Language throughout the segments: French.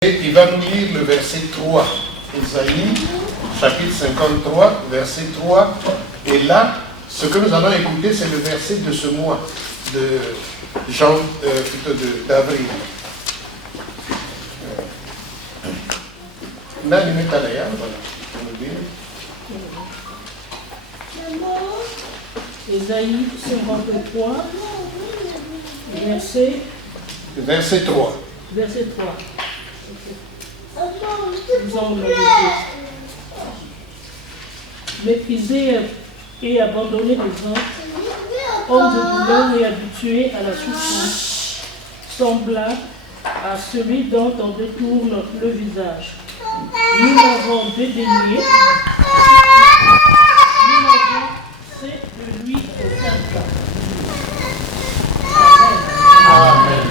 Et il va nous lire le verset 3. Ésaïe, chapitre 53, verset 3. Et là, ce que nous allons écouter, c'est le verset de ce mois, de d'avril. Là, il met à l'air, voilà, pour nous dire. Ésaïe 53, verset 3. Verset 3. Nous en méprisés et abandonnés des hommes, hommes de douleur et habitués à la souffrance, semblables à celui dont on détourne le visage. Nous l'avons dédaigné, nous l'avons fait de lui aucun cas. Amen.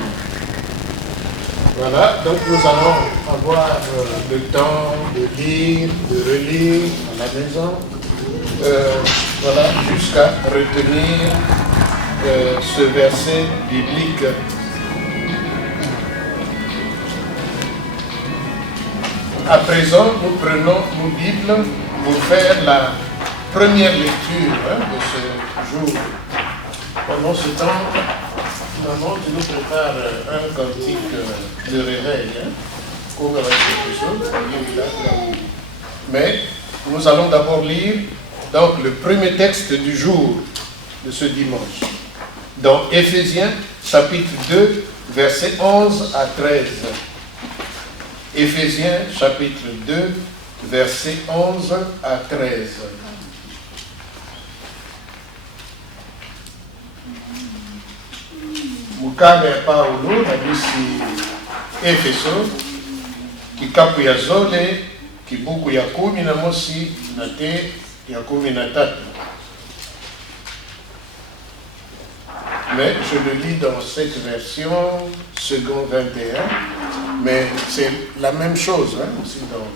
Voilà, donc nous allons avoir le temps de lire, de relire à la maison, voilà, jusqu'à retenir ce verset biblique. À présent, nous prenons nos Bibles pour faire la première lecture de ce jour. Pendant ce temps, maman, tu nous prépares un cantique de réveil, qu'on va quelque chose. Mais nous allons d'abord lire donc le premier texte du jour de ce dimanche. Dans Éphésiens, chapitre 2, versets 11 à 13. Éphésiens, chapitre 2, versets 11 à 13. Mukame Paulo nabisi Efeso kikapu ya zole kibuku ya 11 na te ya 13. Mais je le lis dans cette version second 21, mais c'est la même chose aussi dans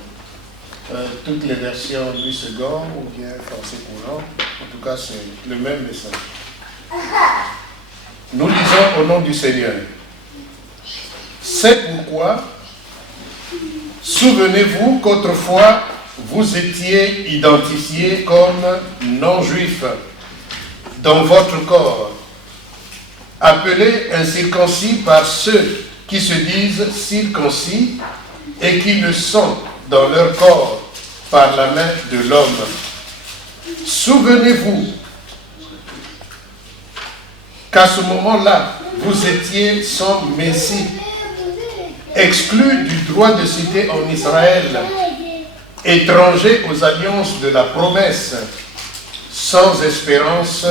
toutes les versions du second ou bien français courant. En tout cas, c'est le même message. Nous lisons au nom du Seigneur. C'est pourquoi, souvenez-vous qu'autrefois, vous étiez identifiés comme non-juifs dans votre corps, appelés incirconcis par ceux qui se disent circoncis et qui le sont dans leur corps par la main de l'homme. Souvenez-vous qu'à ce moment-là, vous étiez sans Messie, exclus du droit de cité en Israël, étrangers aux alliances de la promesse, sans espérance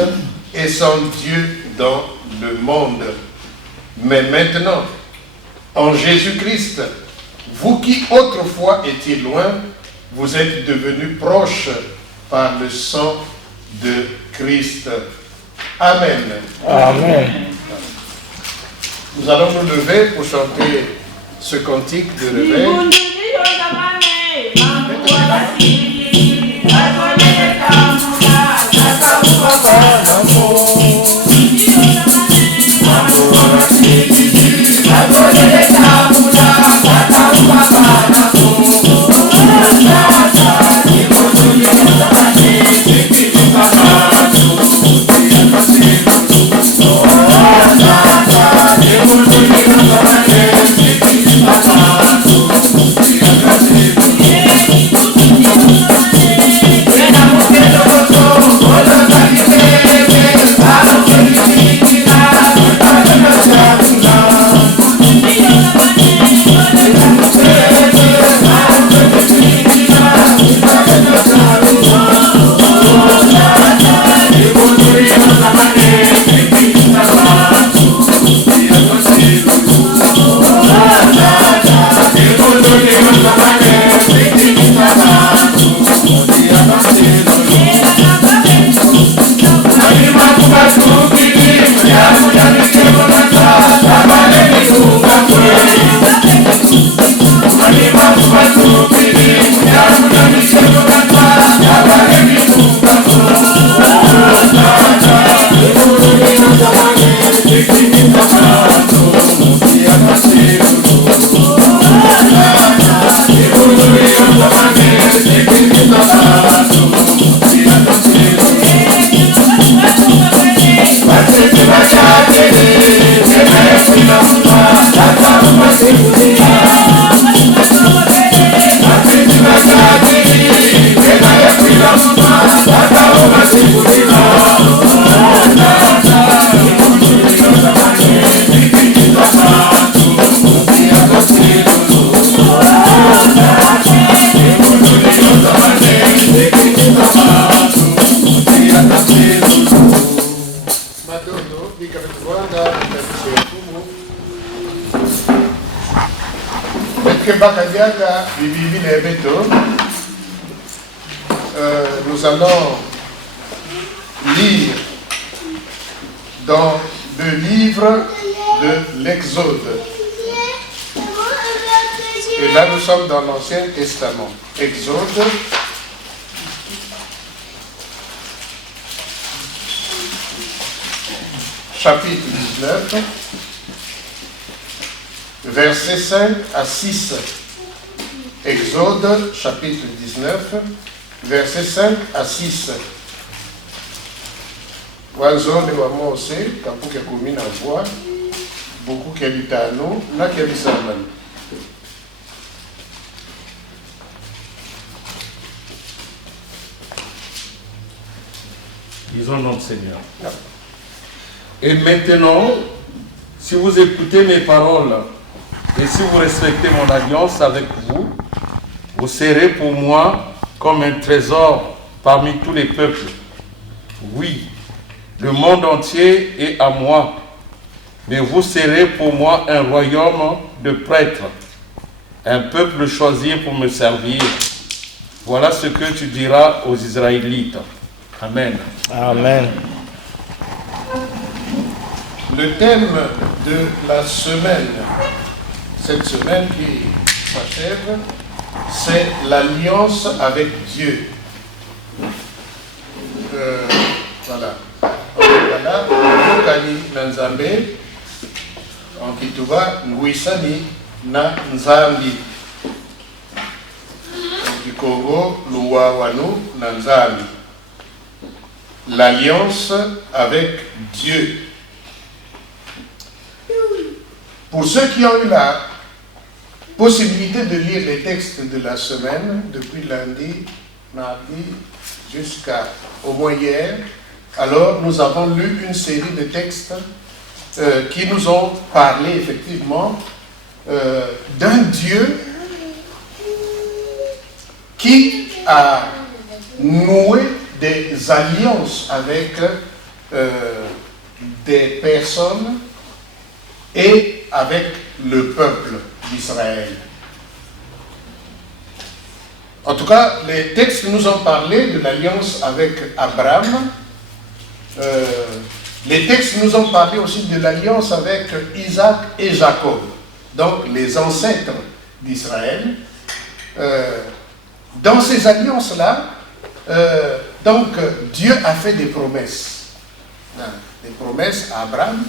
et sans Dieu dans le monde. Mais maintenant, en Jésus-Christ, vous qui autrefois étiez loin, vous êtes devenus proches par le sang de Christ. Amen. Amen. Nous allons nous lever pour chanter ce cantique de réveil. Thank you. Nous allons lire dans le livre de l'Exode. Et là, nous sommes dans l'Ancien Testament. Exode, chapitre 19, versets 5 à 6. Exode, chapitre 19, versets 5 à 6. Wazone wa Mose, kapuke kumi na voix, beaucoup qui habitent à nous, na qui habitent à nous. Disons notre Seigneur. Et maintenant, si vous écoutez mes paroles et si vous respectez mon alliance avec vous, vous serez pour moi comme un trésor parmi tous les peuples. Oui, le monde entier est à moi, mais vous serez pour moi un royaume de prêtres, un peuple choisi pour me servir. Voilà ce que tu diras aux Israélites. Amen. Amen. Le thème de la semaine, cette semaine qui s'achève, c'est l'alliance avec Dieu. Voilà. Voilà, Nokani Nanzambe, en Kituba, Nguisani na Nzambi. Du Congo, Luawanu Nanzambi. L'alliance avec Dieu. Pour ceux qui ont eu la possibilité de lire les textes de la semaine, depuis lundi, mardi, jusqu'à au moins hier, alors nous avons lu une série de textes qui nous ont parlé effectivement d'un Dieu qui a noué des alliances avec des personnes et avec le peuple d'Israël. En tout cas, les textes nous ont parlé de l'alliance avec Abraham. Les textes nous ont parlé aussi de l'alliance avec Isaac et Jacob, donc les ancêtres d'Israël. Dans ces alliances-là, donc Dieu a fait des promesses. Des promesses à Abraham,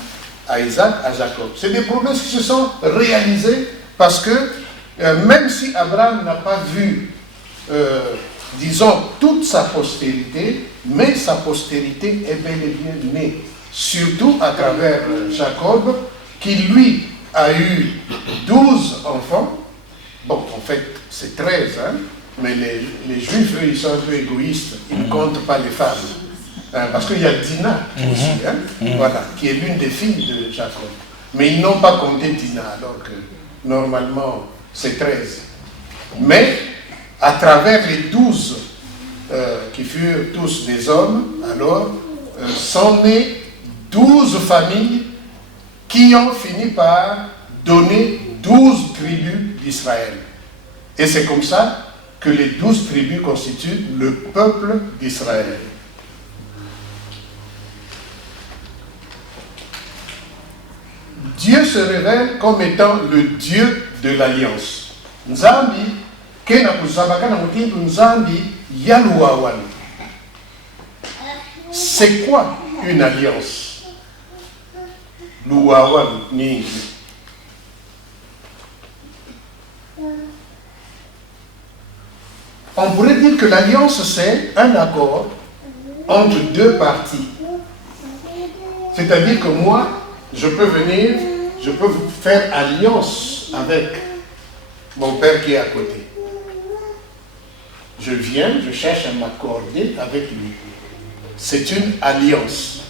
à Isaac, à Jacob. C'est des promesses qui se sont réalisées parce que même si Abraham n'a pas vu, disons, toute sa postérité, mais sa postérité est bel et bien née. Surtout à travers Jacob, qui lui a eu 12 enfants. Bon, en fait, c'est 13, hein, mais les Juifs, eux, ils sont un peu égoïstes. Ils ne comptent pas les femmes. Parce qu'il y a Dina aussi, hein, voilà, qui est l'une des filles de Jacob. Mais ils n'ont pas compté Dina, donc normalement c'est 13. Mais à travers les 12 qui furent tous des hommes, alors sont nées 12 familles qui ont fini par donner 12 tribus d'Israël. Et c'est comme ça que les 12 tribus constituent le peuple d'Israël. Dieu se révèle comme étant le Dieu de l'alliance. Nzambi, kena kuzabaka na mutindu Nzambi yaluawani. C'est quoi une alliance? Luawan ni. On pourrait dire que l'alliance c'est un accord entre deux parties. C'est-à-dire que moi, je peux venir, je peux faire alliance avec mon père qui est à côté. Je viens, je cherche à m'accorder avec lui. C'est une alliance.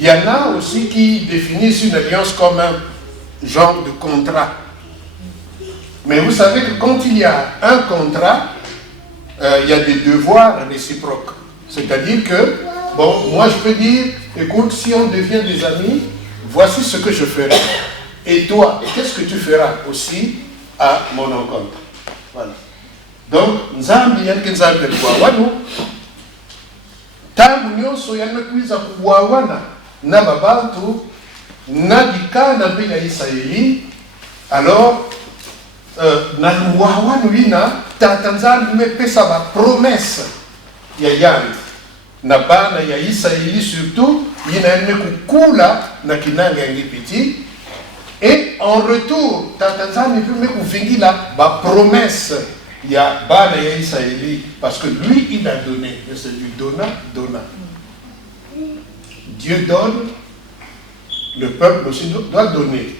Il y en a aussi qui définissent une alliance comme un genre de contrat. Mais vous savez que quand il y a un contrat, il y a des devoirs réciproques. C'est-à-dire que, bon, moi je peux dire, écoute, si on devient des amis, voici ce que je ferai. et toi, qu'est-ce que tu feras aussi à mon encontre? Voilà. Donc, Nzambi yanke Nzambi kuwawana, tangu nyonso yanakwiza kuwawana na babantu na dikana mpe ya Israeli, alors na luwawanu ina tata Nzambi mepesa ba promesse ya yandi na bana ya Israeli surtout inaende kukula na kinanga ya ngipiti. Et en retour, tata Nzambi peut kuvingila ba promesse ya bana ya Israeli, parce que lui il a donné, et c'est du donna. Dieu donne, le peuple aussi doit donner.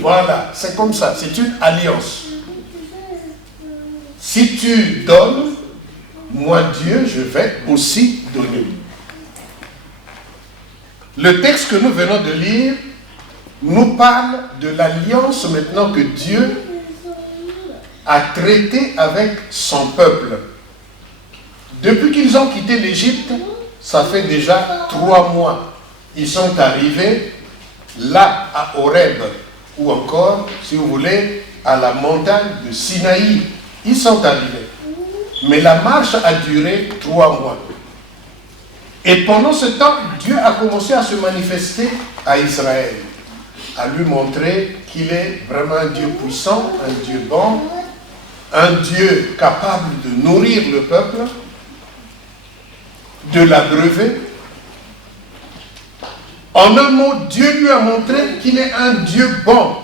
Voilà, c'est comme ça, c'est une alliance. Si tu donnes, moi Dieu, je vais aussi donner. Le texte que nous venons de lire nous parle de l'alliance maintenant que Dieu a traité avec son peuple. Depuis qu'ils ont quitté l'Égypte, ça fait déjà 3 mois. Ils sont arrivés là à Horeb, ou encore, si vous voulez, à la montagne de Sinaï. Ils sont arrivés. Mais la marche a duré 3 mois. Et pendant ce temps, Dieu a commencé à se manifester à Israël, à lui montrer qu'il est vraiment un Dieu puissant, un Dieu bon, un Dieu capable de nourrir le peuple, de l'abreuver. En un mot, Dieu lui a montré qu'il est un Dieu bon,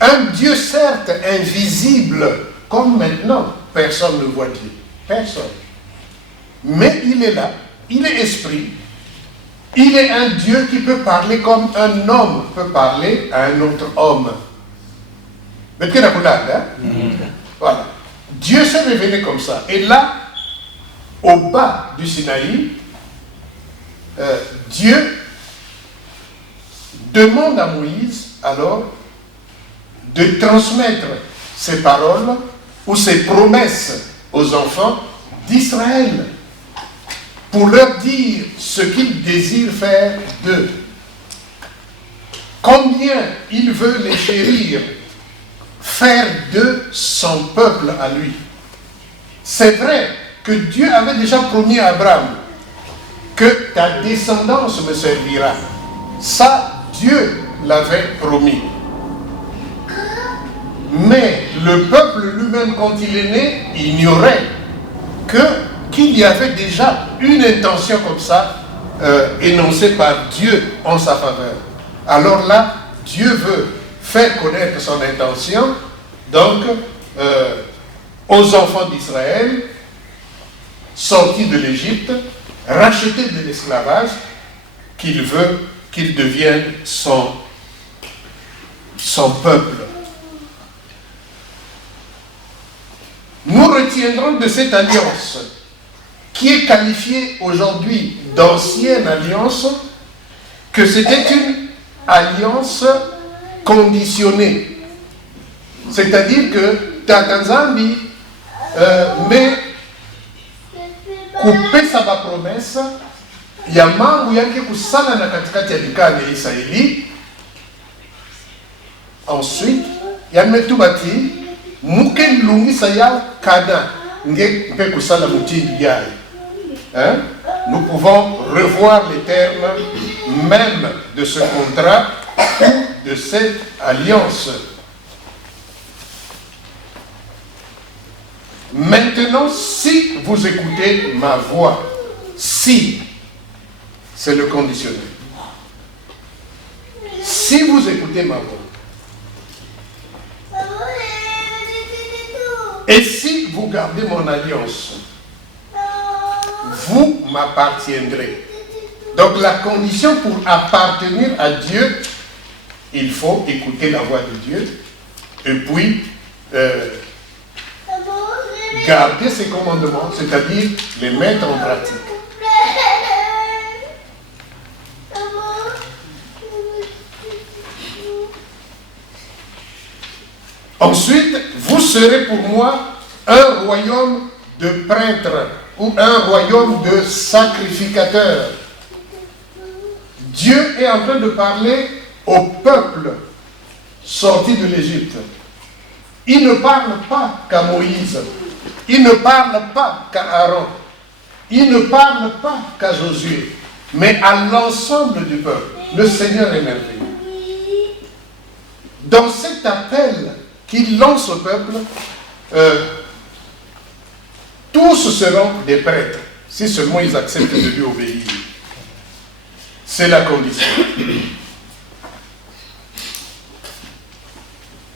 un Dieu certes invisible, comme maintenant, personne ne voit Dieu, personne. Mais il est là, il est esprit, il est un Dieu qui peut parler comme un homme peut parler à un autre homme. Voilà. Dieu s'est révélé comme ça. Et là, au bas du Sinaï, Dieu demande à Moïse alors de transmettre ses paroles ou ses promesses aux enfants d'Israël pour leur dire ce qu'il désire faire d'eux. Combien il veut les chérir, faire d'eux son peuple à lui. C'est vrai que Dieu avait déjà promis à Abraham que ta descendance me servira. Ça, Dieu l'avait promis. Mais le peuple lui-même, quand il est né, ignorait qu'il y avait déjà une intention comme ça énoncée par Dieu en sa faveur. Alors là, Dieu veut faire connaître son intention, donc aux enfants d'Israël, sortis de l'Égypte, rachetés de l'esclavage, qu'il veut qu'ils deviennent son peuple. Nous retiendrons de cette alliance, qui est qualifiée aujourd'hui d'ancienne alliance, que c'était une alliance conditionnée. C'est-à-dire que Tata Nzambi couper sa promesse, il y a mambo yake kusana na katikati ya dikani ya Israeli. Ensuite, il y a metubati muke lungisa ya kada nge mpe kusala mutindi yaye. Nous pouvons revoir les termes même de ce contrat ou de cette alliance. Maintenant, si vous écoutez ma voix, si, c'est le conditionnel. Si vous écoutez ma voix, et si vous gardez mon alliance, vous m'appartiendrez. Donc la condition pour appartenir à Dieu, il faut écouter la voix de Dieu, et puis garder ses commandements, c'est-à-dire les mettre en pratique. Ensuite, vous serez pour moi un royaume de prêtres ou un royaume de sacrificateurs. Dieu est en train de parler au peuple sorti de l'Égypte. Il ne parle pas qu'à Moïse. Il ne parle pas qu'à Aaron. Il ne parle pas qu'à Josué. Mais à l'ensemble du peuple. Le Seigneur est merveilleux. Dans cet appel qu'il lance au peuple, tous seront des prêtres, si seulement ils acceptent de lui obéir. C'est la condition.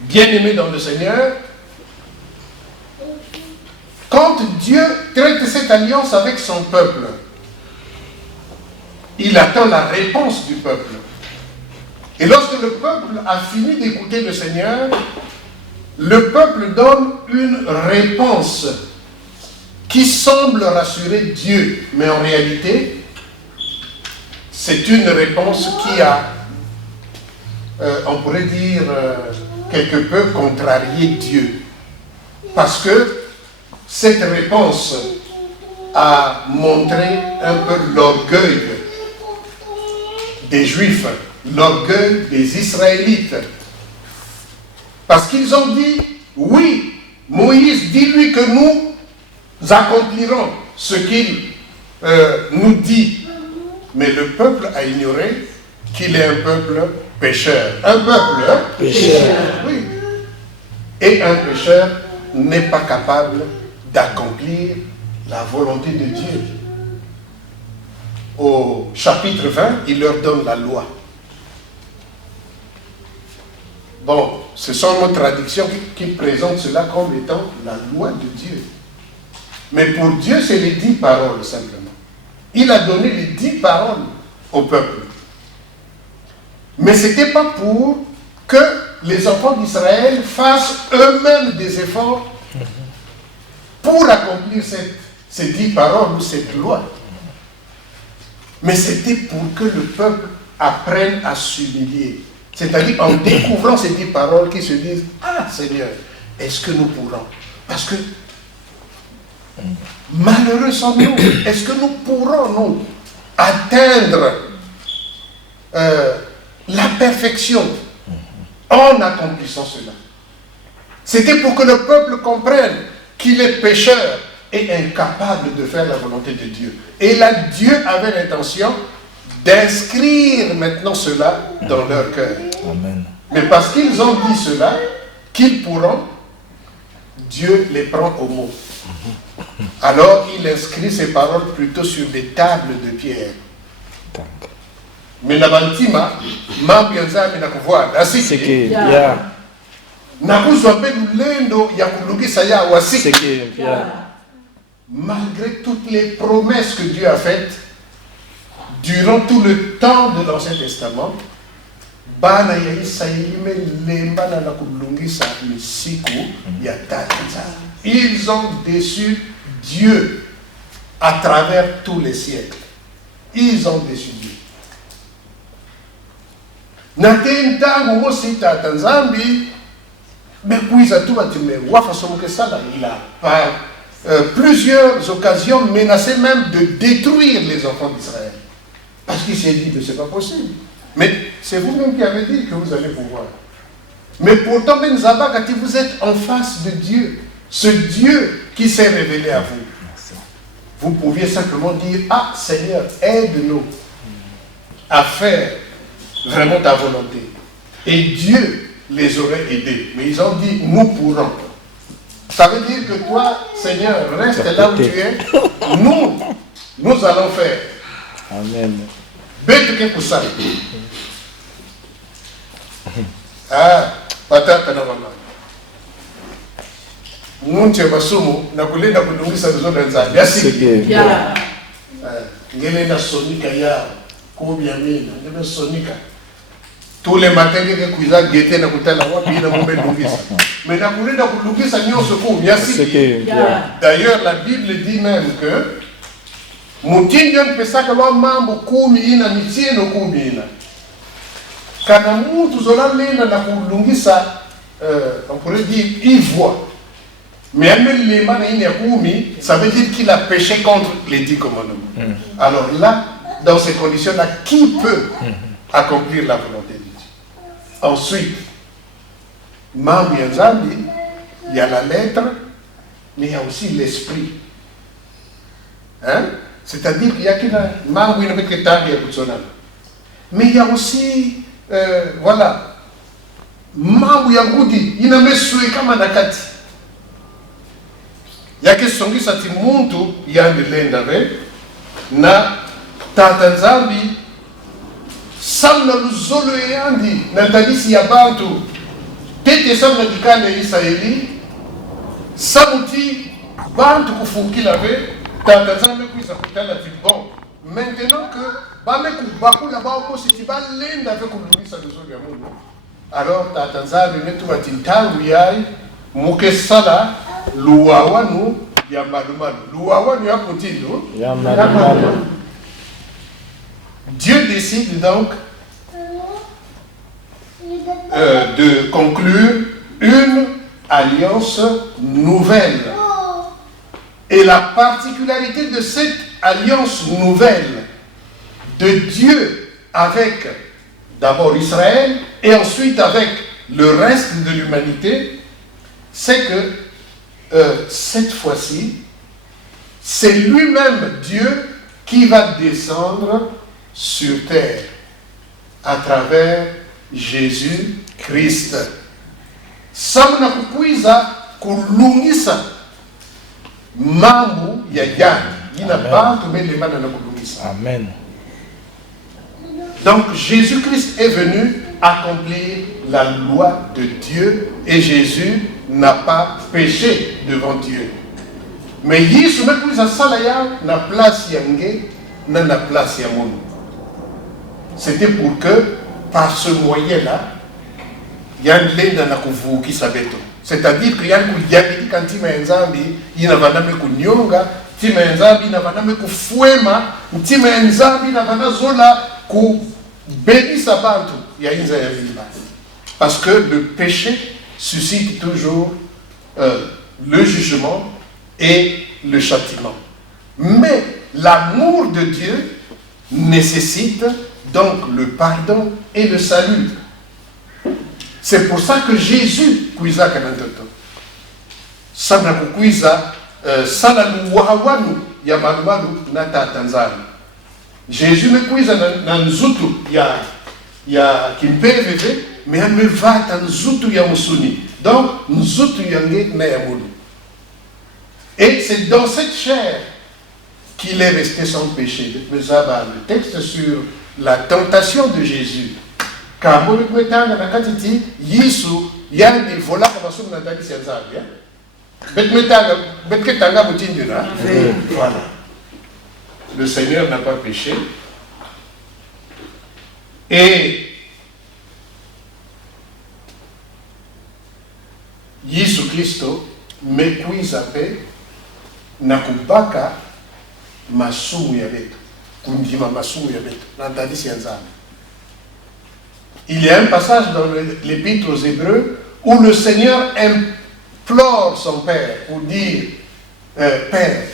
Bien-aimés dans le Seigneur, quand Dieu traite cette alliance avec son peuple, il attend la réponse du peuple. Et lorsque le peuple a fini d'écouter le Seigneur, le peuple donne une réponse qui semble rassurer Dieu. Mais en réalité, c'est une réponse qui a, on pourrait dire, quelque peu contrarié Dieu. Parce que cette réponse a montré un peu l'orgueil des Juifs, l'orgueil des Israélites. Parce qu'ils ont dit, oui, Moïse, dis-lui que nous accomplirons ce qu'il nous dit. Mais le peuple a ignoré qu'il est un peuple pécheur. Un peuple pécheur. Oui. Et un pécheur n'est pas capable d'accomplir la volonté de Dieu. Au chapitre 20, il leur donne la loi. Bon, ce sont nos traductions qui présentent cela comme étant la loi de Dieu. Mais pour Dieu, c'est les 10 paroles simplement. Il a donné les 10 paroles au peuple. Mais ce n'était pas pour que les enfants d'Israël fassent eux-mêmes des efforts pour accomplir ces 10 paroles ou cette loi. Mais c'était pour que le peuple apprenne à s'humilier. C'est-à-dire en découvrant ces 10 paroles qu'ils se disent, ah Seigneur, est-ce que nous pourrons? Parce que malheureux sommes-nous, est-ce que nous pourrons nous atteindre la perfection en accomplissant cela? C'était pour que le peuple comprenne qu'il est pécheur et incapable de faire la volonté de Dieu. Et là, Dieu avait l'intention d'inscrire maintenant cela dans leur cœur. Amen. Mais parce qu'ils ont dit cela, qu'ils pourront, Dieu les prend au mot. Alors il inscrit ces paroles plutôt sur des tables de pierre. Mais nabantima, mambianzami na kuvuada asiki na kuzwabe lulendo ya kulugisa ya wasiki. Malgré toutes les promesses que Dieu a faites durant tout le temps de l'Ancien Testament, bana ya Israël lemba na kulungisa misiku ya tatanza. Ils ont déçu Dieu à travers tous les siècles. Ils ont déçu Dieu. Natentango mosita tanzambi mekuiza tu batime wafa somuke sala. Il a par plusieurs occasions menacé même de détruire les enfants d'Israël. Parce qu'il s'est dit que ce n'est pas possible. Mais c'est vous-même qui avez dit que vous allez pouvoir. Mais pourtant, Ben Zabakati, vous êtes en face de Dieu. Ce Dieu qui s'est révélé à vous. Vous pouviez simplement dire, ah Seigneur, aide-nous à faire vraiment ta volonté. Et Dieu les aurait aidés. Mais ils ont dit, nous pourrons. Ça veut dire que toi, Seigneur, reste là où tu es. Nous allons faire. Amen. Bête que pour ça. Ah, patata na mama. Munche basumu na kulenda kulungisa zote nzali. Yasiki. Ya. Ngele na sonika ya kubya mina, ngele sonika. Tous les matins que kuiza gete na kutala wapi na mombe lungisa. Mais na kulenda kulungisa nyonso ko yasiki. D'ailleurs la Bible dit même que Mutinga pesaka wa mambo 10 ina mitieno 10 ina. Kana mutu zola lena na kulungisa on pourrait dire ivoire. Mais ça veut dire qu'il a péché contre les 10 commandements. Alors là, dans ces conditions-là, qui peut accomplir la volonté de Dieu? Ensuite, il y a la lettre, mais il y a aussi l'esprit. Hein? C'est-à-dire qu'il y a mais il y a aussi, voilà, il y a que songi sati muntu yandelenda ve na tata nzambi samna luzolo yandi na tadisi ya bantu tete samna dikane Israeli samuti bantu kufungila ve tata nzambi kuisa kutala ti bon maintenant que bame kubakula ba okosi ti balenda ve kulungisa luzolo ya mungu alors tata nzambi metu batintangu yai mukesala luawanu ya malumalu. Luawanu ya continue. Ya malumalu. Dieu décide donc de conclure une alliance nouvelle. Et la particularité de cette alliance nouvelle de Dieu avec d'abord Israël et ensuite avec le reste de l'humanité, c'est que cette fois-ci, c'est lui-même Dieu qui va descendre sur terre à travers Jésus-Christ. Samna kukuiza kulungisa mambo ya jana. Ina bantu belemana na kulungisa. Amen. Donc Jésus-Christ est venu accomplir la loi de Dieu et Jésus n'a pas péché devant Dieu. Mais Yesu mekuiza sala ya na place yange na place ya mungu. C'était pour que par ce moyen-là yan lenda na kuvukisa beto. C'est-à-dire que yan kuyabidi kantima nzambi ina vaname kunyonga, tima nzambi ina vaname kufuema, tima nzambi ina vanazola ku bénissa bantu ya inza ya viva. Parce que le péché suscite toujours le jugement et le châtiment. Mais l'amour de Dieu nécessite donc le pardon et le salut. C'est pour ça que Jésus kuiza kanantoto. Sana kuiza sana luwawanu ya malumalu na tatanzani. Jésus me kuiza na nzutu ya kimpeveve, mais elle me va dans nzutu ya musuni. Donc nzutu yange na ya mulu. Et c'est dans cette chair qu'il est resté sans péché. Le texte sur la tentation de Jésus. Car Yesu yandi vola kama sumu na ndani ya Zambia. Betketanga mutindira. Voilà. Le Seigneur n'a pas péché. Et Yesu Kristo mekuiza pe na kubaka masumu ya betu. Kundima masumu ya betu. Na ndani ya Zambia. Il y a un passage dans l'Épître aux Hébreux où le Seigneur implore son Père pour dire Père.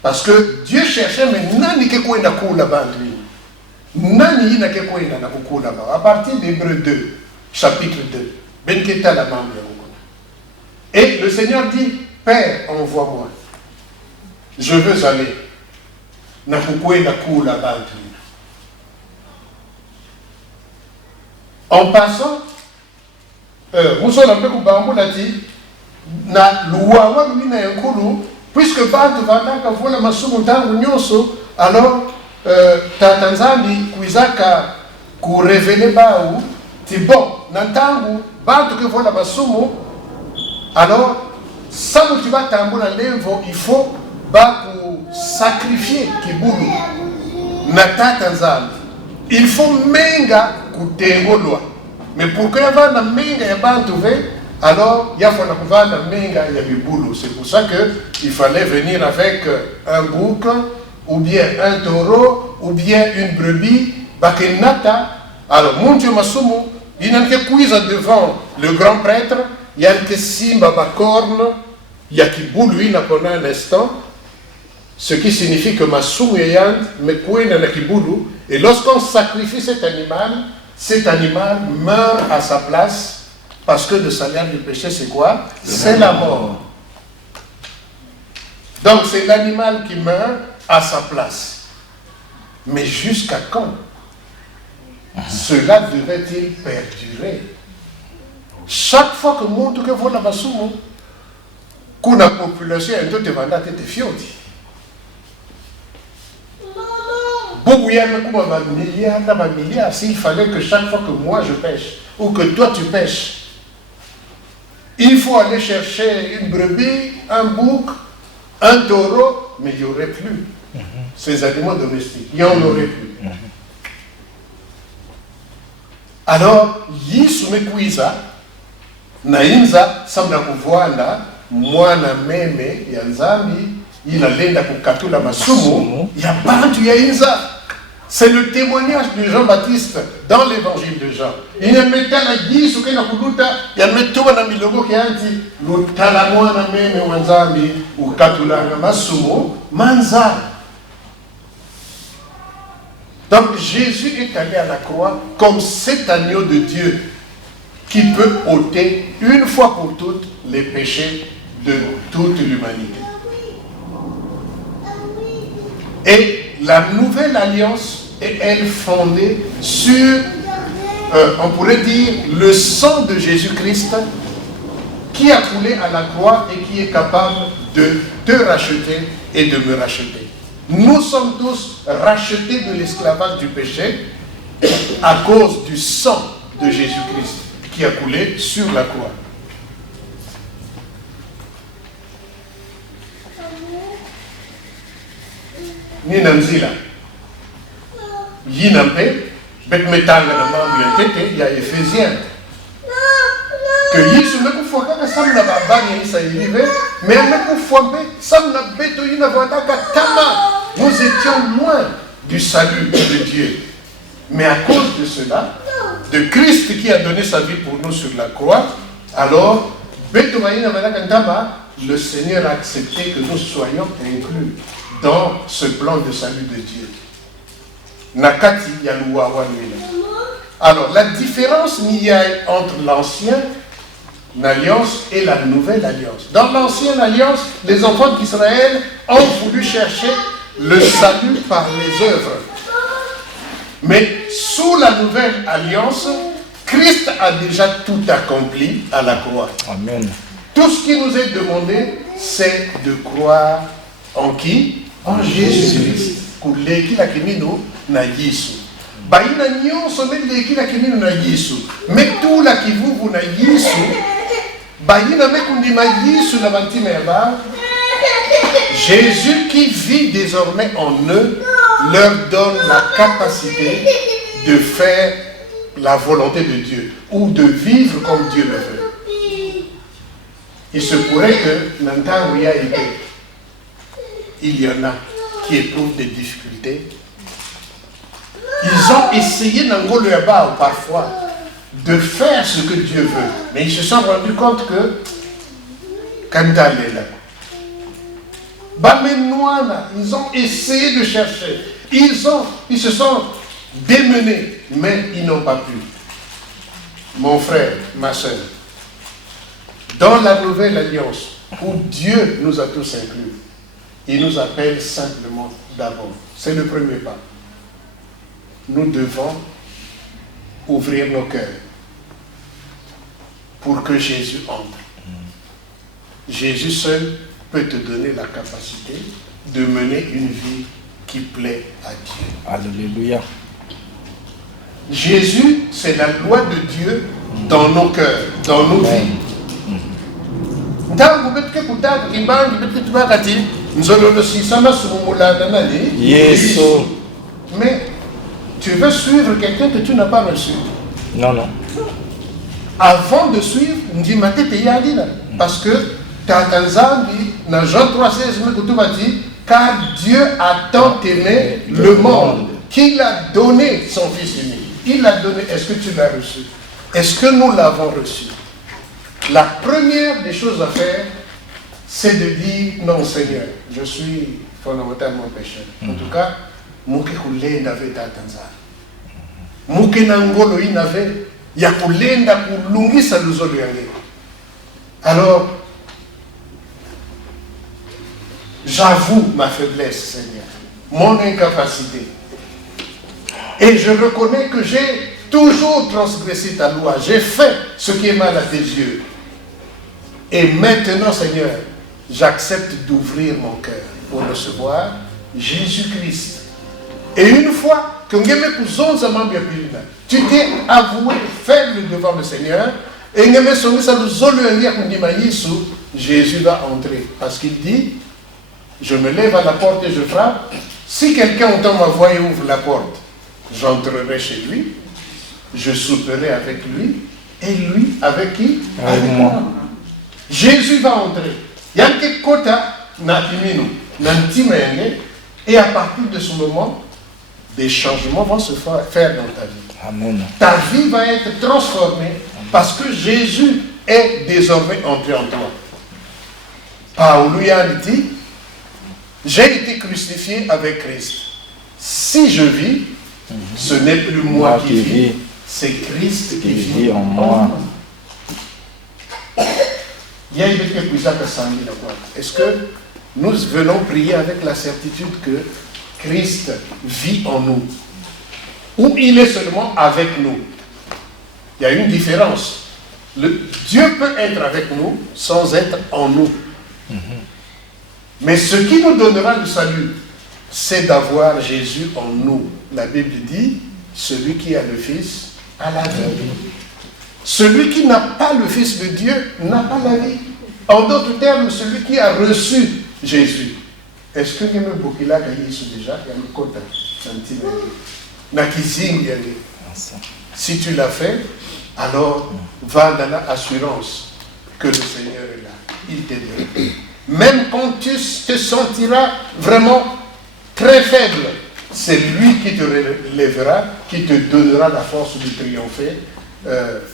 Parce que Dieu cherchait, mais nani kekwenda kula bantu. Nani ina kekwenda na kukula ba. À partir d'Hébreux 2, chapitre 2. Benketa la mambe ya kukula. Et le Seigneur dit, Père, envoie-moi. Je veux aller. Na kukwenda kula bantu. En passant, puisque bantu vataka vola masumu tangu nyoso, alors tatanzambi kuizaka kurevele bau ti bon na tangu bantu ke vola masumu, alors samu tiba tangu na levo il faut ba ku sacrifier kibulu na tatanzambi. Il faut menga kutengolwa. Mais pour que yava na menga ya bantu ve, alors il faut na menga ya bibulu. C'est pour ça que il fallait venir avec un bouc ou bien un taureau ou bien une brebis bakenata. Alors mon Dieu masumu, il n'a que cuise devant le grand prêtre, il y a que simba ba corne, Yakibu, lui, pendant un instant, ce qui signifie que Masumu Yayand, Mekouena Nakibulu, et lorsqu'on sacrifie cet animal meurt à sa place, parce que le salaire du péché, c'est quoi? C'est la mort. Donc c'est l'animal qui meurt à sa place. Mais jusqu'à quand cela devait-il perdurer? Chaque fois que mon tout que vous n'avez pas qu'on a population un peu de vandate et fioti. Milliards, s'il fallait que chaque fois que moi je pêche ou que toi tu pêches, il faut aller chercher une brebis, un bouc, un taureau, mais il n'y aurait plus ces animaux domestiques. Il n'y en aurait plus. Alors, Yisume Kuiza, Nainza, Samna Kuvuanda, Mwana Meme, Yanzambi, il a l'enda Kukatula Masumu, il y a Bantu Yainza. C'est le témoignage de Jean-Baptiste dans l'évangile de Jean. Il y a Metala Yisu Kena Kuduta, il y a Metoba na Milogo Kianti, Lutala Mwana Meme Wanzambi, Kukatula Masumu, Manza. Donc Jésus est allé à la croix comme cet agneau de Dieu qui peut ôter une fois pour toutes les péchés de toute l'humanité. Et la nouvelle alliance est elle fondée sur, on pourrait dire, le sang de Jésus-Christ qui a coulé à la croix et qui est capable de te racheter et de me racheter. Nous sommes tous rachetés de l'esclavage du péché à cause du sang de Jésus-Christ qui a coulé sur la croix. Ninamzila, Yinampe, Betmetanga na mambo ya tete, il y a Éphésiens. Que Yesu ne faut pas que ça ne va pas mais ne faut pas ça ne tama. Nous étions loin du salut de Dieu. Mais à cause de cela, de Christ qui a donné sa vie pour nous sur la croix, alors, le Seigneur a accepté que nous soyons inclus dans ce plan de salut de Dieu. Nakati Yalouawa. Alors, la différence qu'il y a entre l'ancienne alliance et la nouvelle alliance. Dans l'ancienne alliance, les enfants d'Israël ont voulu chercher le salut par les œuvres. Mais sous la nouvelle alliance, Christ a déjà tout accompli à la croix. Amen. Tout ce qui nous est demandé, c'est de croire en qui? En Jésus-Christ. Baina nyonso meleki la kimino na Yesu. Metu la kivuvu na Yesu. Baina mekundima Yesu na bantima yaba. Jésus qui vit désormais en eux leur donne la capacité de faire la volonté de Dieu ou de vivre comme Dieu le veut. Il se pourrait que Nantaouya il y en a qui éprouvent des difficultés. Ils ont essayé parfois de faire ce que Dieu veut, mais ils se sont rendus compte que ils ont essayé de chercher, ils se sont démenés, mais ils n'ont pas pu. Mon frère, ma soeur, dans la nouvelle alliance où Dieu nous a tous inclus, il nous appelle simplement d'abord. C'est le premier pas. Nous devons ouvrir nos cœurs pour que Jésus entre. Jésus seul peut te donner la capacité de mener une vie qui plaît à Dieu. Alléluia. Jésus, c'est la loi de Dieu dans nos cœurs, dans nos vies. Mais tu veux suivre quelqu'un que tu n'as pas reçu. Non, non. Avant de suivre, parce que Tatanzambi, dans Jean 3,16, dit, car Dieu a tant aimé le monde qu'il a donné son Fils unique. Il l'a donné. Est-ce que tu l'as reçu? Est-ce que nous l'avons reçu? La première des choses à faire, c'est de dire non Seigneur, je suis fondamentalement pécheur. En tout cas, muke kulenda veta Tanzania. Muke nangolo inave ya kulenda kulungisa luzolo yange. Alors, j'avoue ma faiblesse, Seigneur, mon incapacité. Et je reconnais que j'ai toujours transgressé ta loi. J'ai fait ce qui est mal à tes yeux. Et maintenant, Seigneur, j'accepte d'ouvrir mon cœur pour recevoir Jésus-Christ. Et une fois que tu t'es avoué faible devant le Seigneur, et Jésus va entrer. Parce qu'il dit, je me lève à la porte et je frappe. Si quelqu'un entend ma voix et ouvre la porte, j'entrerai chez lui, je souperai avec lui, et lui avec qui? Avec moi. Jésus va entrer. Et à partir de ce moment, des changements vont se faire dans ta vie. Amen. Ta vie va être transformée parce que Jésus est désormais entré en toi. Pauluya dit, j'ai été crucifié avec Christ. Si je vis, ce n'est plus moi qui vis, c'est Christ qui vit en moi. Est-ce que nous venons prier avec la certitude que Christ vit en nous? Ou il est seulement avec nous? Il y a une différence. Dieu peut être avec nous sans être en nous. Mais ce qui nous donnera le salut, c'est d'avoir Jésus en nous. La Bible dit, celui qui a le Fils a la vie. Celui qui n'a pas le Fils de Dieu n'a pas la vie. En d'autres termes, celui qui a reçu Jésus. Est-ce que nous avons déjà si tu l'as fait, alors va dans l'assurance que le Seigneur est là. Il t'aidera. Même quand tu te sentiras vraiment très faible, c'est lui qui te relèvera, qui te donnera la force de triompher,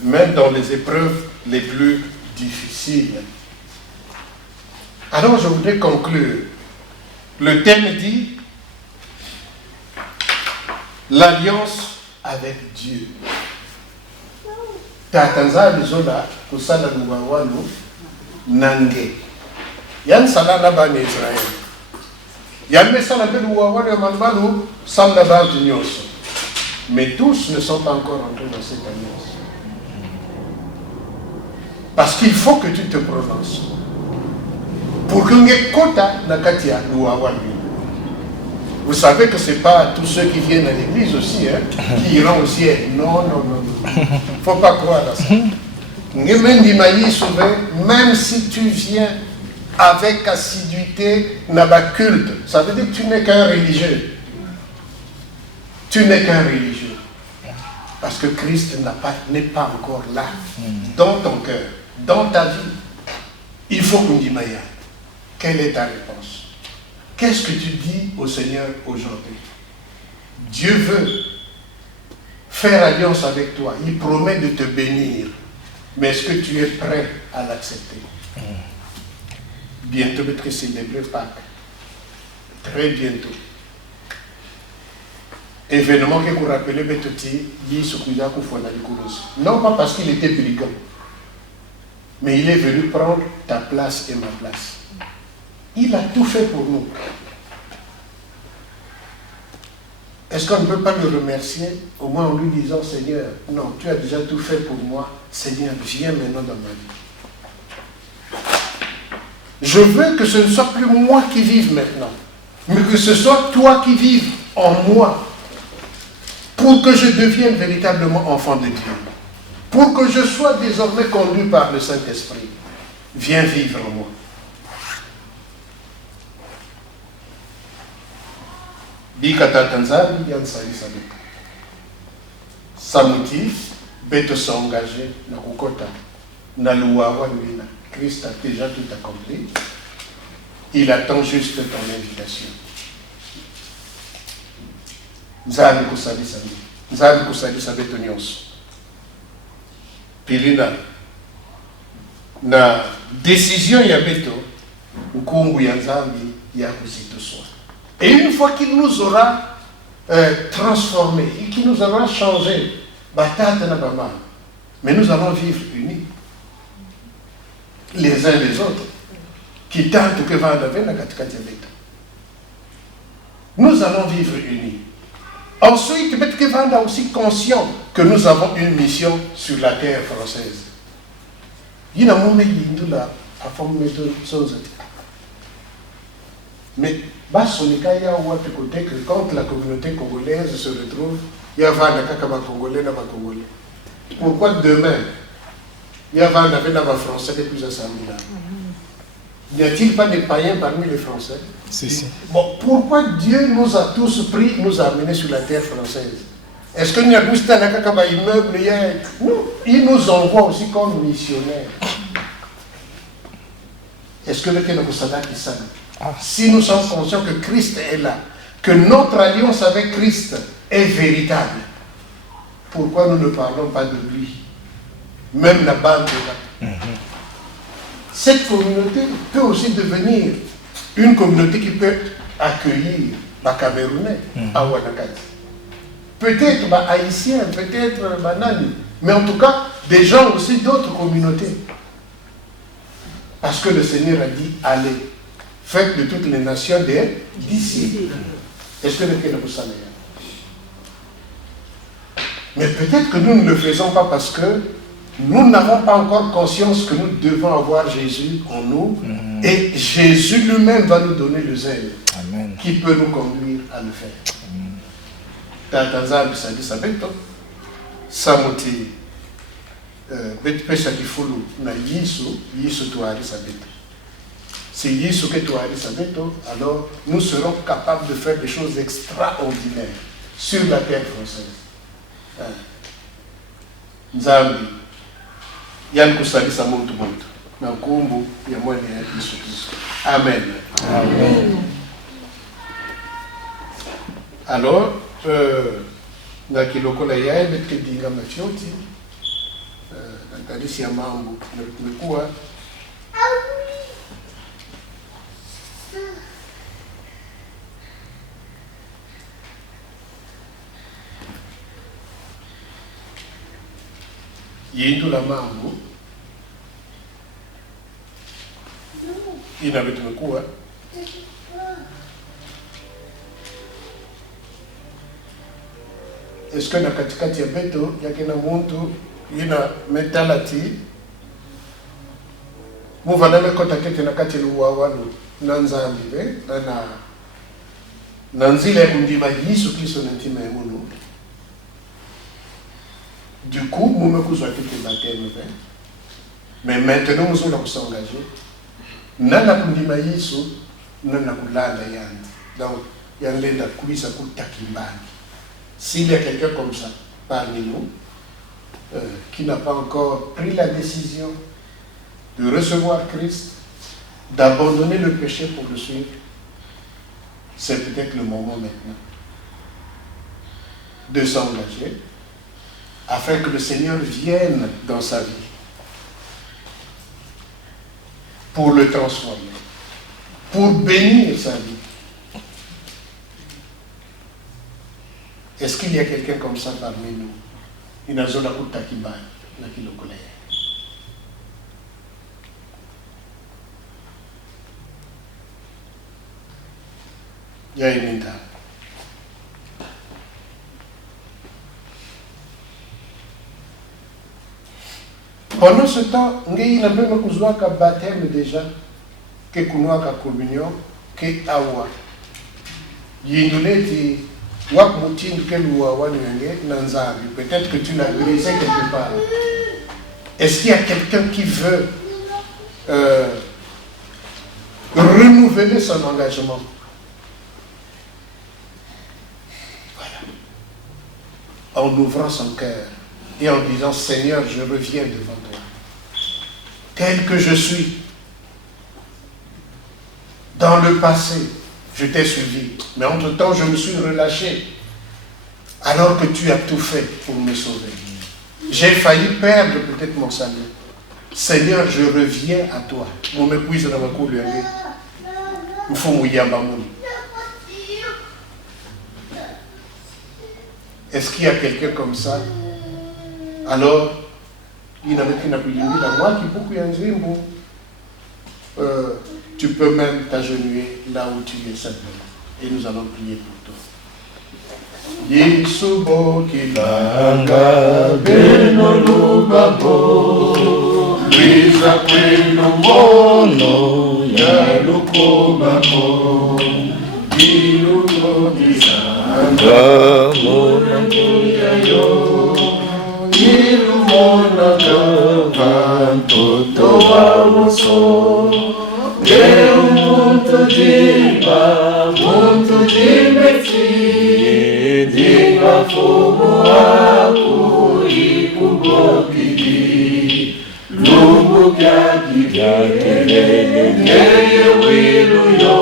même dans les épreuves les plus difficiles. Alors je voudrais conclure. Le thème dit l'alliance avec Dieu. Tatanza bizola kusala luwawano nange. Yan sala na bani Israël. Yan me sala be luwawano manbalu sala ba dunyoso. Mais tous ne sont pas encore entrés dans cette alliance. Parce qu'il faut que tu te prononces. Pour que nge kota nakatia luwawano. Vous savez que ce n'est pas tous ceux qui viennent à l'église aussi, hein, qui iront au ciel. Non, non, non. Il ne faut pas croire à ça. Même si tu viens avec assiduité dans le culte, ça veut dire que tu n'es qu'un religieux. Tu n'es qu'un religieux. Parce que Christ n'est pas encore là, dans ton cœur, dans ta vie. Il faut qu'on dise, Maya, quelle est ta réponse? Qu'est-ce que tu dis au Seigneur aujourd'hui? Dieu veut faire alliance avec toi. Il promet de te bénir. Mais est-ce que tu es prêt à l'accepter? Bientôt, je vais célébrer Pâques. Très bientôt. Événement que vous rappelez, non pas parce qu'il était brigand, mais il est venu prendre ta place et ma place. Il a tout fait pour nous. Est-ce qu'on ne peut pas le remercier, au moins en lui disant, Seigneur, non, tu as déjà tout fait pour moi, Seigneur, viens maintenant dans ma vie. Je veux que ce ne soit plus moi qui vive maintenant, mais que ce soit toi qui vives en moi, pour que je devienne véritablement enfant de Dieu, pour que je sois désormais conduit par le Saint-Esprit. Viens vivre en moi. Ça motive, de s'engager dans le côté, dans le Christ a déjà tout accompli. Il attend juste ton invitation. Nzambe kusabisa beto nyonso. Pilina na décision ya beto Nkungu ya Nzambi ya kuzitoswa. Et une fois qu'il nous aura transformés, et qu'il nous aura changé, mais nous allons vivre unis, les uns les autres, qui tentent que nous allons vivre unis. Ensuite, Betkevanda est aussi conscient que nous avons une mission sur la terre française. Mais quand la communauté congolaise se retrouve, il y a un Congolais dans Congolais. Pourquoi demain, il y a un Français de plus de 100 000 ans? N'y a-t-il pas des païens parmi les Français? Si. Bon, pourquoi Dieu nous a tous pris, nous a amenés sur la terre française? Est-ce que nous avons un immeuble? Non, il nous envoie aussi comme missionnaires. Est-ce que le Kénokousada qui s'en si nous sommes conscients que Christ est là, que notre alliance avec Christ est véritable, pourquoi nous ne parlons pas de lui? Même la bande est là. Cette communauté peut aussi devenir une communauté qui peut accueillir les Camerounais à Ouanakati. Peut-être les Haïtiens, peut-être les Nani, mais en tout cas, des gens aussi d'autres communautés. Parce que le Seigneur a dit, allez. Faites de toutes les nations des disciples. Est-ce que le Kéna vous savez? Mais peut-être que nous ne le faisons pas parce que nous n'avons pas encore conscience que nous devons avoir Jésus en nous. Et Jésus lui-même va nous donner le zèle qui peut nous conduire à le faire. Tanzanie, ça dit ça beto. Samoti, betpesa kifulu na Yesu tuari ça beto. C'est Yesu que tu as dit, alors nous serons capables de faire des choses extraordinaires sur la terre française. Nzambi, Yann Koussalisa Montu Montu, Nankumbu, Yamwene Yesu Christ. Amen. Amen. Alors, Nakiloko la yae, Betke Dinga Mafioti, Nantalisi Yamangu, Mekua. Yindu la mangu ina vitu mkuu. Est-ce que na katikati ya beto yake na muntu ina mentality muvana mekota kete na kati luwa wanu na Nzambi na nzile kundima Yesu Kristo na ntima ya munu. Du coup, nous me cousons tout le baptême, mais maintenant nous allons s'engager. Nous allons nous Yesu, nous allons nous yandi. Donc, il y a l'un qui s'est takimbani. S'il y a quelqu'un comme ça parmi nous, qui n'a pas encore pris la décision de recevoir Christ, d'abandonner le péché pour le suivre, c'est peut-être le moment maintenant de s'engager afin que le Seigneur vienne dans sa vie pour le transformer, pour bénir sa vie. Est-ce qu'il y a quelqu'un comme ça parmi nous? Il y a un zone à Takiba, qui le connaît. Il y a une étape. Pendant ce temps, il n'a même pas baptême déjà, que kunwaka communion, que awa. Yinduleti wak mutine que l'ouwa wanenge nanzabi. Peut-être que tu l'as brisé quelque part. Est-ce qu'il y a quelqu'un qui veut renouveler son engagement? Voilà. En ouvrant son cœur et en disant, Seigneur, je reviens devant toi, tel que je suis. Dans le passé, je t'ai suivi, mais entre-temps, je me suis relâché, alors que tu as tout fait pour me sauver. J'ai failli perdre peut-être mon salut. Seigneur, je reviens à toi. Est-ce qu'il y a quelqu'un comme ça? Alors, il n'avait qu'une appui la moi qui beaucoup tu peux même t'agenouiller là où tu es simplement. Et nous allons prier pour toi. Yesu bokilanga beno lubabo Luisa kwenu mono ya lukobamo Iluno disanga mona kuyayo Ilu mona kavanto towa uso Deu muito dimba, muito dimeti Dinga fogo aku ikubokidi Lumbu kyakivyakelele Ngeye wilu yo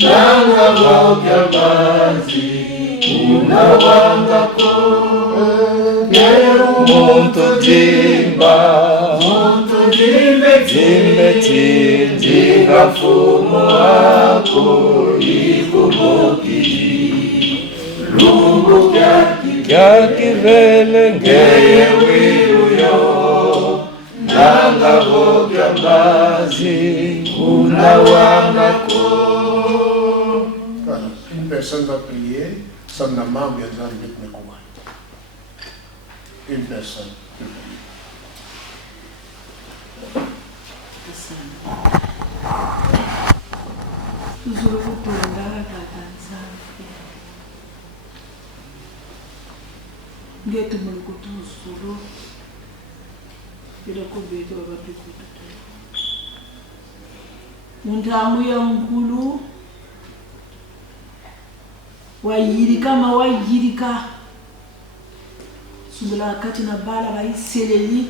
Nanga vokya mazi Unawangako Ngeye muito dimba Muito dimeti Dinga fogo aku ikubokidi Lumbu kyakivele ngeye wilu yo Nanga vokya mazi unawangako. Voilà, une personne va prier, son amant viendra le mettre mes combats. Une personne peut prier. Ngetu mulukutu suru bila kubeto abapikutu mundamu ya mkulu wayirika ma wayirika subula kati na bala baiseleli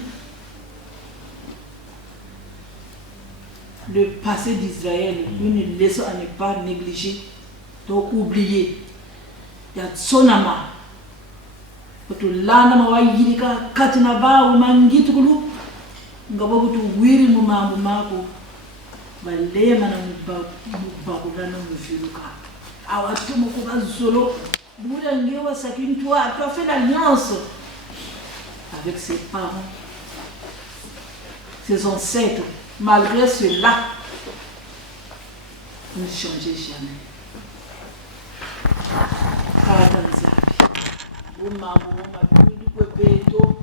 le passé d'Israël, une leçon à ne pas négliger, donc oublier. Il y a tsonama. Lana mawayirika kati na ba umangitu kulu ngabo kutu wiri mu mambo mako balema na mubakula na mufiruka awatu moko bazolo bula ngewa sakini toi tu as fait l'alliance avec ses parents ses ancêtres malgré cela ne changez jamais Umambo mabindi kwebeto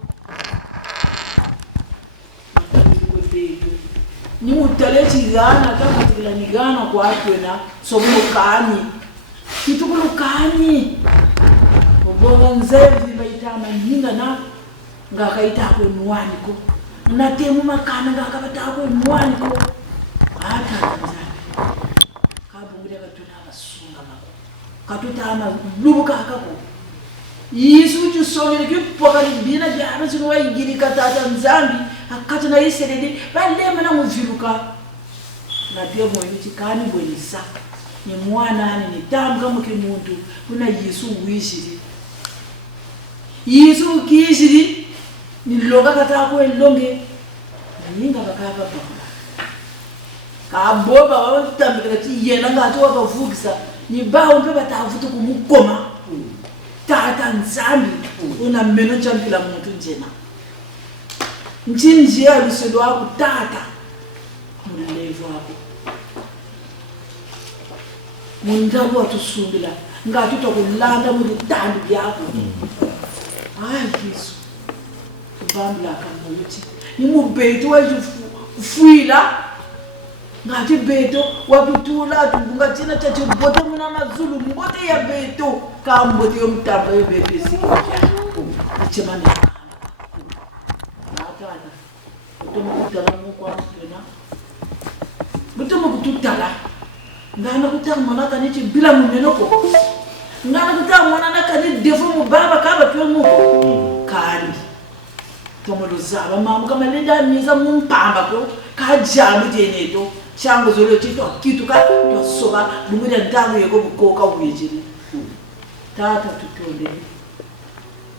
ni utaleti gana kama tilani gana kwa atwena sobulo kani kitukulo kani obonga nzevi baitama nyinga na ngakaita kwe nwani ko natemu makana ngakabata kwe nwani ko ata nzavi kabungire katuna basunga mako katutama lubuka akako Yesu jusongere ki pokali bina jana sino wa ingiri katata nzambi akati na iselede balema na muviruka na pia mwenye kani bwenisa ni mwana ni tamka muke muntu kuna Yesu wishiri Yesu kishiri ni loga katako elonge ninga bakaba bakula ka boba wa tambira ti yena ngati wa bavukisa ni bawo mpe batavuta kumukoma Tata nzambi una meno champila muntu njena nchinji ya luselo wako tata mulevu wako mundabu watusungila ngati tokulanda mulitandu byako Yesu kubambula kamuti ni mubeto wajifuila ngati beto wapitula tubunga tina chachi bote muna mazulu mbote ya beto kambote yo mtamba yo beto sikija ichemane natana utomo kutala mukwa mpena utomo kututala ngana kutala mwana kanichi bila munenoko ngana kutala mwana nakani defo mubaba kaba tuwe muko kani tomo lozaba mamu kama lenda miza mumpamba ko kajamu jeneto chango zolo chito kitu ka tosoba bumuda ndamu yego bukoka ubijiri tata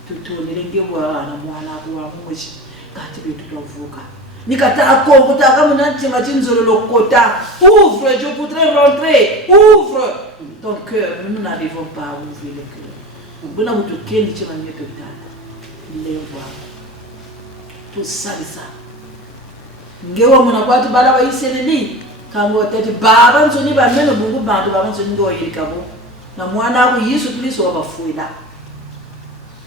tutondere ngebwa na mwana kwa mushi kati betu tovuka Nikata Congo, t'as comme un le quota. Ouvre, je voudrais rentrer. Ouvre ton cœur. Nous n'arrivons pas à ouvrir le cœur. Vous n'avez pas de quel tu m'as mis que t'as. Les voir. Tout ça, ça. Ngewa mnakwati bala wa iseleli. Kango tete baba nsoni ba meno bungu bantu baba nsoni ndo yirikabo. Na mwana wa Yesu Kristo wabafuila.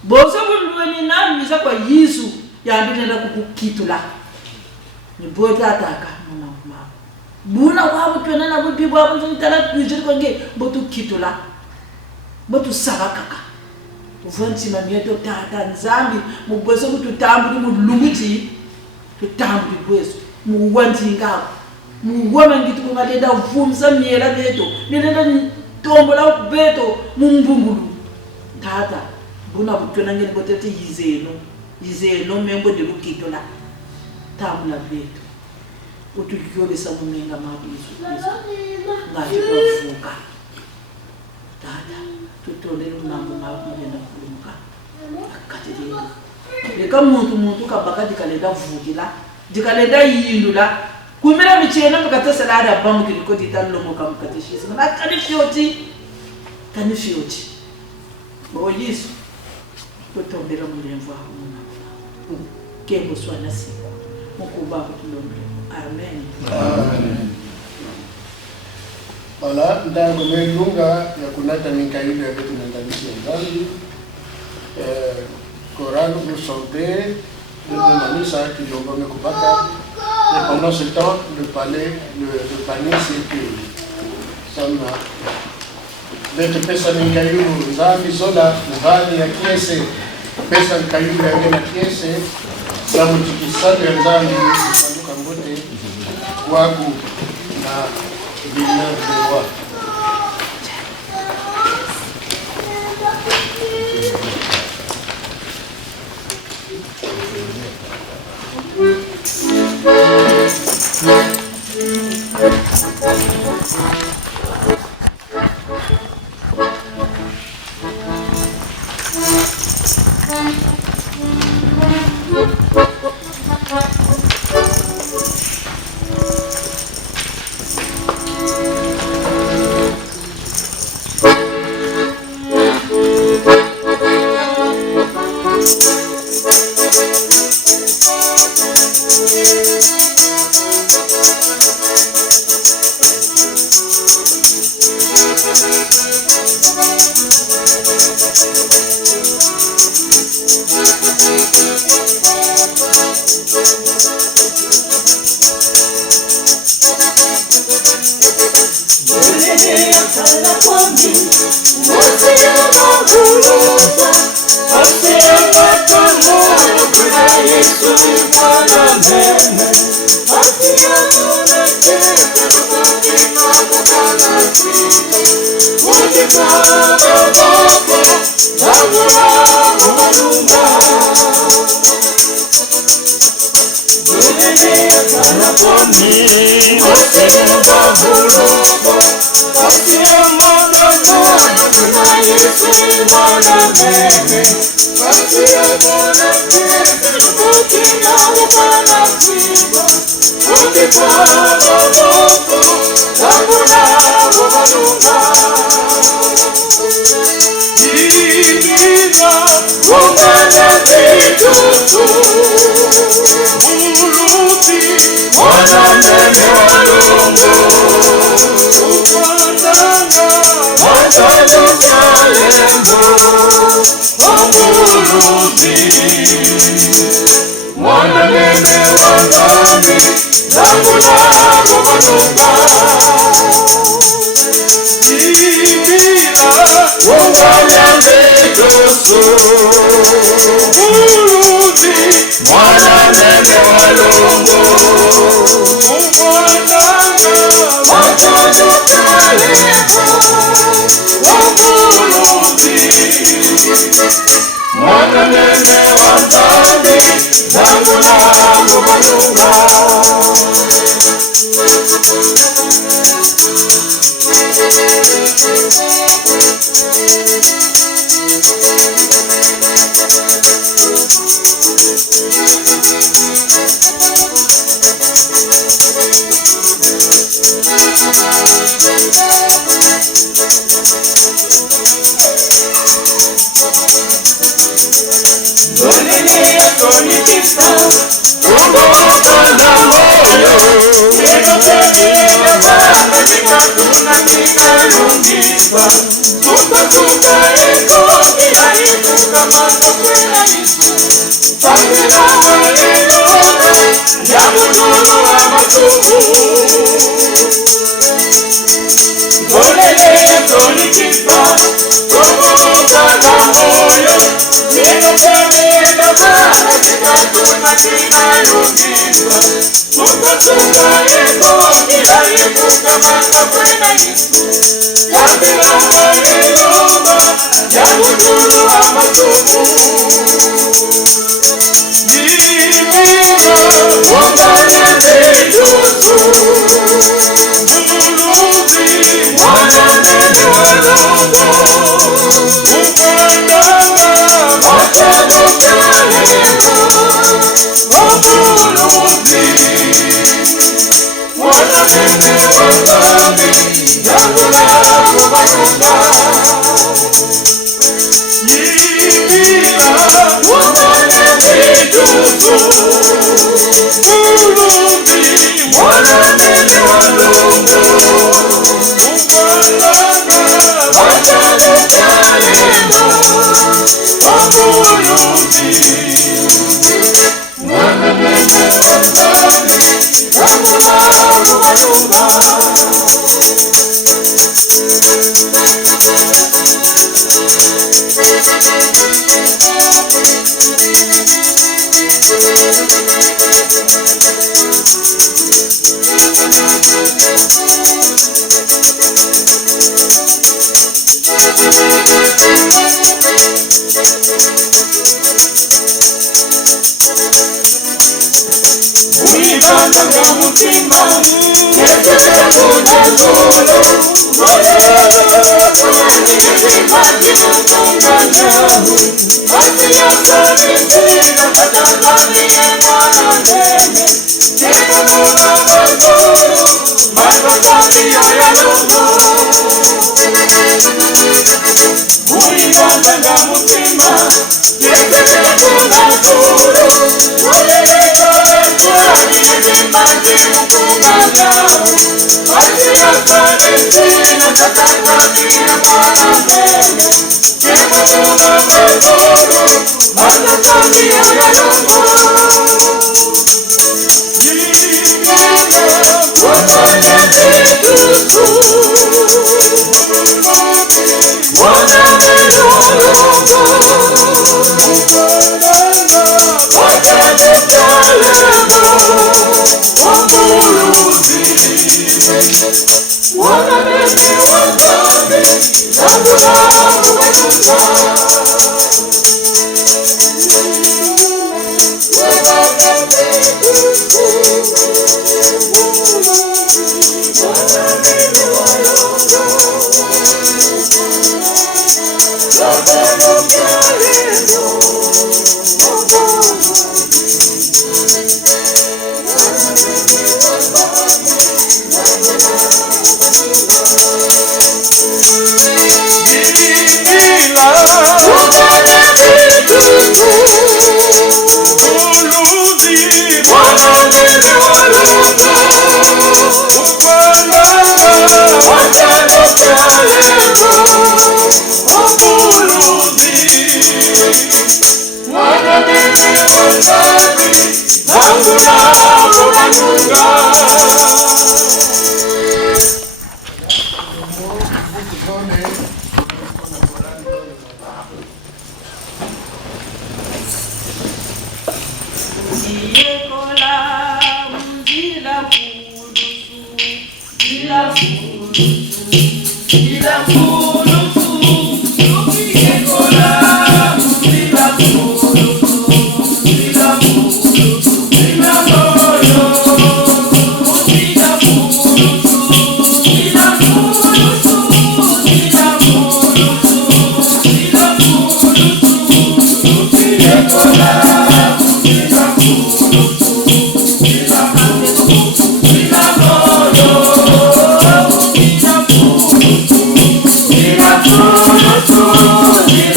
Boso bulweni na misa kwa Yesu yandinenda kukukitula. Nibota ataka mwana mama. Buna wabu twena na bubi wabu nsoni tala kujiri kwange botu kitula. Botu sabakaka. Ufanti mamieto tata nzambi mubweso kututambu mulunguti tutambu bweso muwanti ngako muwama ngitu kungalenda vumsa miela beto nilenda tombola beto mumbungulu tata buna butona ngene botete yizeno membo de lukitola tamula beto utukiyole samumenga mabizo ngati kuvuka tata tutondele unambo ngakugenda kulumuka akatireka leka muntu kabaka dikalenda vukila dikalenda yindula kumira michena mukata salada bamu kiliko ditalomo kamukatishisa na kanifioti bo Yesu tutondele mulemvu aho kembo swana siku mukuba kutulombe amen. Voilà, ndango melunga ya kunata Mikaeli ya betu nandalishi ya ndani. Coran nous chanter, le Manisa qui l'ont donné Kubaka. Et pendant ce temps, le panier s'est tué. Sama. Dete pesa Mikaeli nzambi zola nzani ya kiese. Pesa Mikaeli ya ngena kiese. Samu tikisatu ya nzambi kusanduka mbote. Wagu na villeneuve de roi. Thank you.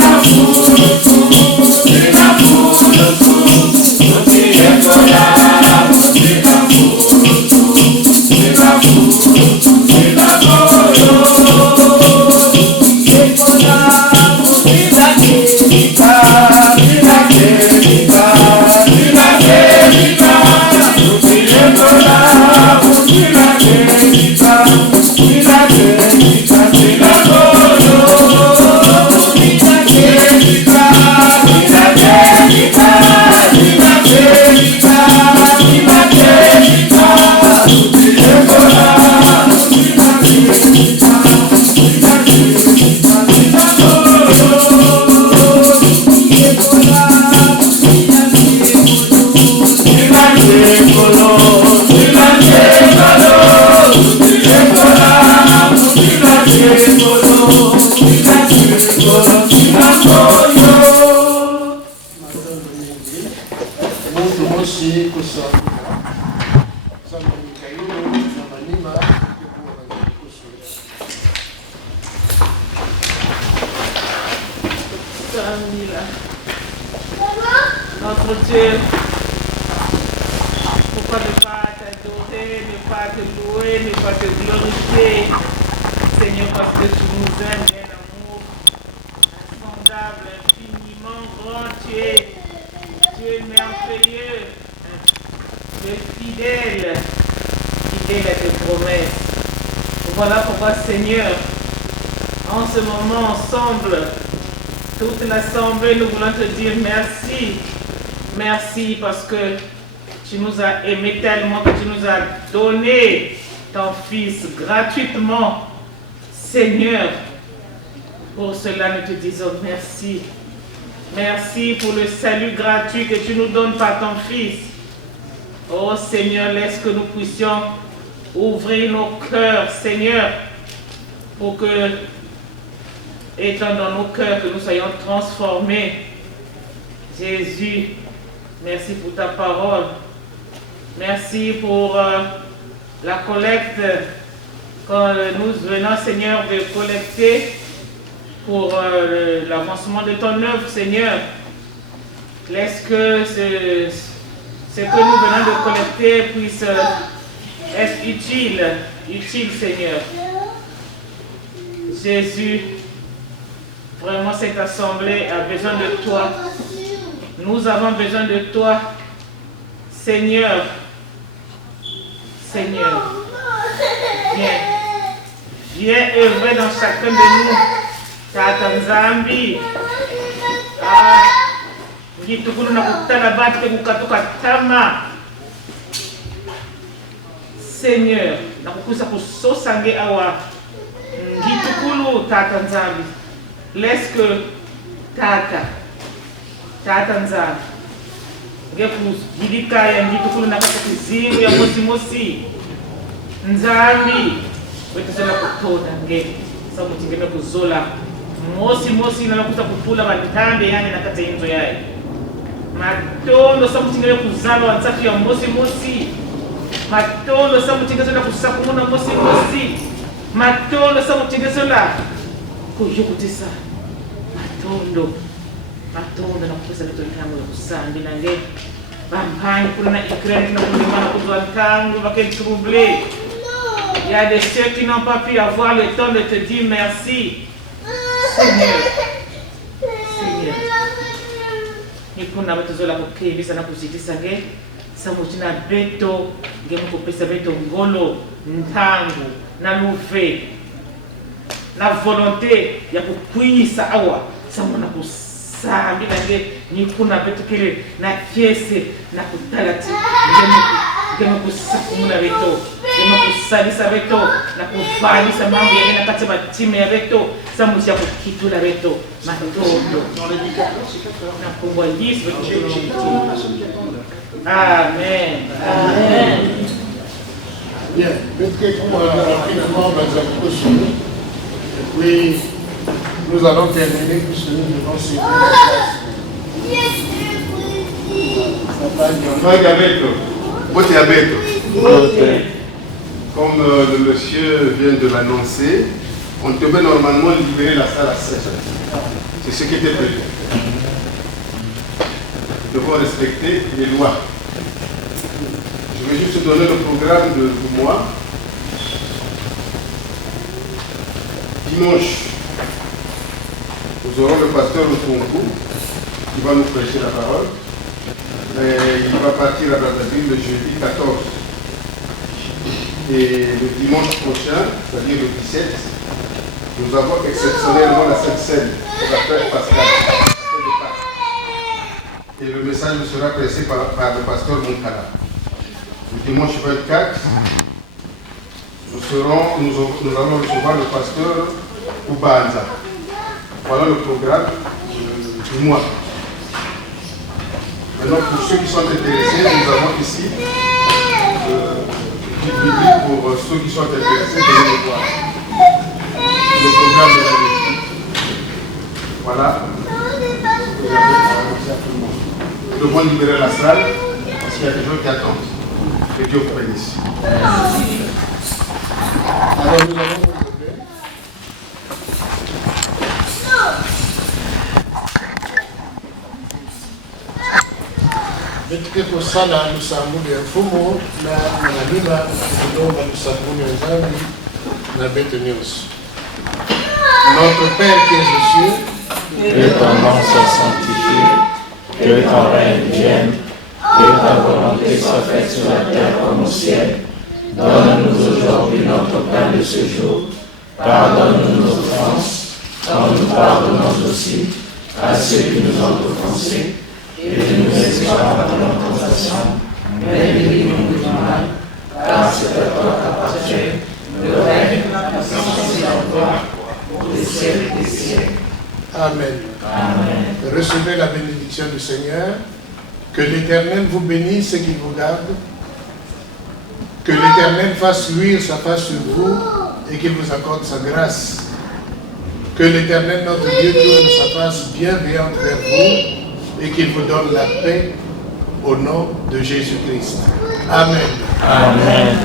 Notre Dieu, pourquoi ne pas t'adorer, ne pas te louer, ne pas te glorifier, Seigneur, parce que tu nous aimes d'un amour insondable, infiniment grand. Tu es merveilleux, tu es fidèle à tes promesses. Voilà pourquoi, Seigneur, en ce moment ensemble, toute l'assemblée, nous voulons te dire merci. Merci parce que tu nous as aimés tellement que tu nous as donné ton Fils gratuitement. Seigneur, pour cela nous te disons merci. Merci pour le salut gratuit que tu nous donnes par ton Fils. Oh Seigneur, laisse que nous puissions ouvrir nos cœurs, Seigneur, pour que, étant dans nos cœurs, que nous soyons transformés. Jésus, merci pour ta parole. Merci pour la collecte quand nous venons, Seigneur, de collecter pour l'avancement de ton œuvre, Seigneur. Laisse que ce que nous venons de collecter puisse être utile, Seigneur. Jésus, vraiment cette assemblée a besoin de toi. Nous avons besoin de toi, Seigneur. Seigneur, viens œuvrer dans chacun de nous. Tata Nzambi, ngitukulu na kutana bati kukatuka tama. Seigneur, nakukusa kusosange awa ngitukulu Tata Nzambi. Laisse que Tata Nzambi ngekuzilika ya ngitukulu na kakuzimu ya mosi Nzambi wetuzela kutoda nge samutingeme kuzola mosi na nakuza kupula bantambe yani nakata inzo yae matondo samutingeme kuzalo ansafi ya mosi matondo samutingeme kusakumuna mosi matondo samutingeme kujukutisa matondo na kupesa vitu ntangu ya kusambi na nge bampanyi kuna na ikreni na kulimana kuzwa ntangu bakeni troublé. Il y a des ceux qui n'ont pas pu avoir le temps de te dire merci. Seigneur. Nikuna batuzola kukebisa na kuzidisa nge samutina beto nge mukupesa beto ngolo ntangu na luve na volonté ya kukwisa awa samuna kusambi nge nikuna beto kile na fiese na kutalati ngeme kusakumuna beto ngeme kusalisa beto na kufanisa mambo ya ina kati matime ya beto samuti ya kukitula beto matondo na kungwa lisi beto. Amen. Bien, mettez-vous rapidement et puis nous allons terminer puisque nous devons suivre. Comme le monsieur vient de l'annoncer, on devait normalement libérer la salle à 16h. C'est ce qui était prévu. Nous devons respecter les lois. Je vais juste donner le programme de moi. Nous aurons le pasteur Okongo qui va nous prêcher la parole. Et il va partir à Brazzaville le jeudi 14. Et le dimanche prochain, c'est-à-dire le 17, nous avons exceptionnellement la Sainte Seine, la fête pascale. Et le message sera pressé par le pasteur Moukala. Le dimanche 24, nous allons recevoir le pasteur Oubanza. Voilà le programme du mois. Maintenant, pour ceux qui sont intéressés, nous avons ici pour ceux qui sont intéressés de venir voir le programme de la vie. Voilà. Nous devons libérer la salle parce qu'il y a des gens qui attendent. Que Dieu vous bénisse. Alors nous allons nous lever. Betike kosala lusambuli ya mfumu na manalima kulomba lusambuli wenzangu na bete nyonso. Notre Père qui est aux cieux, que ton nom soit sanctifié, que ton règne vienne, que ta volonté soit faite sur la terre comme au ciel. Donne-nous aujourd'hui notre pain de ce jour. Pardonne-nous nos offenses, comme nous pardonnons aussi à ceux qui nous ont offensés. Et ne nous laisse pas dans la tentation, mais délivre-nous du mal, car c'est à toi qu'appartient le règne, la puissance et la gloire, pour les siècles des siècles. Amen. Amen. Recevez la bénédiction du Seigneur. Que l'Éternel vous bénisse et qu'il vous garde. Que l'Éternel fasse luire sa face sur vous et qu'il vous accorde sa grâce. Que l'Éternel, notre Dieu, tourne sa face bienveillante vers vous et qu'il vous donne la paix au nom de Jésus-Christ. Amen. Amen.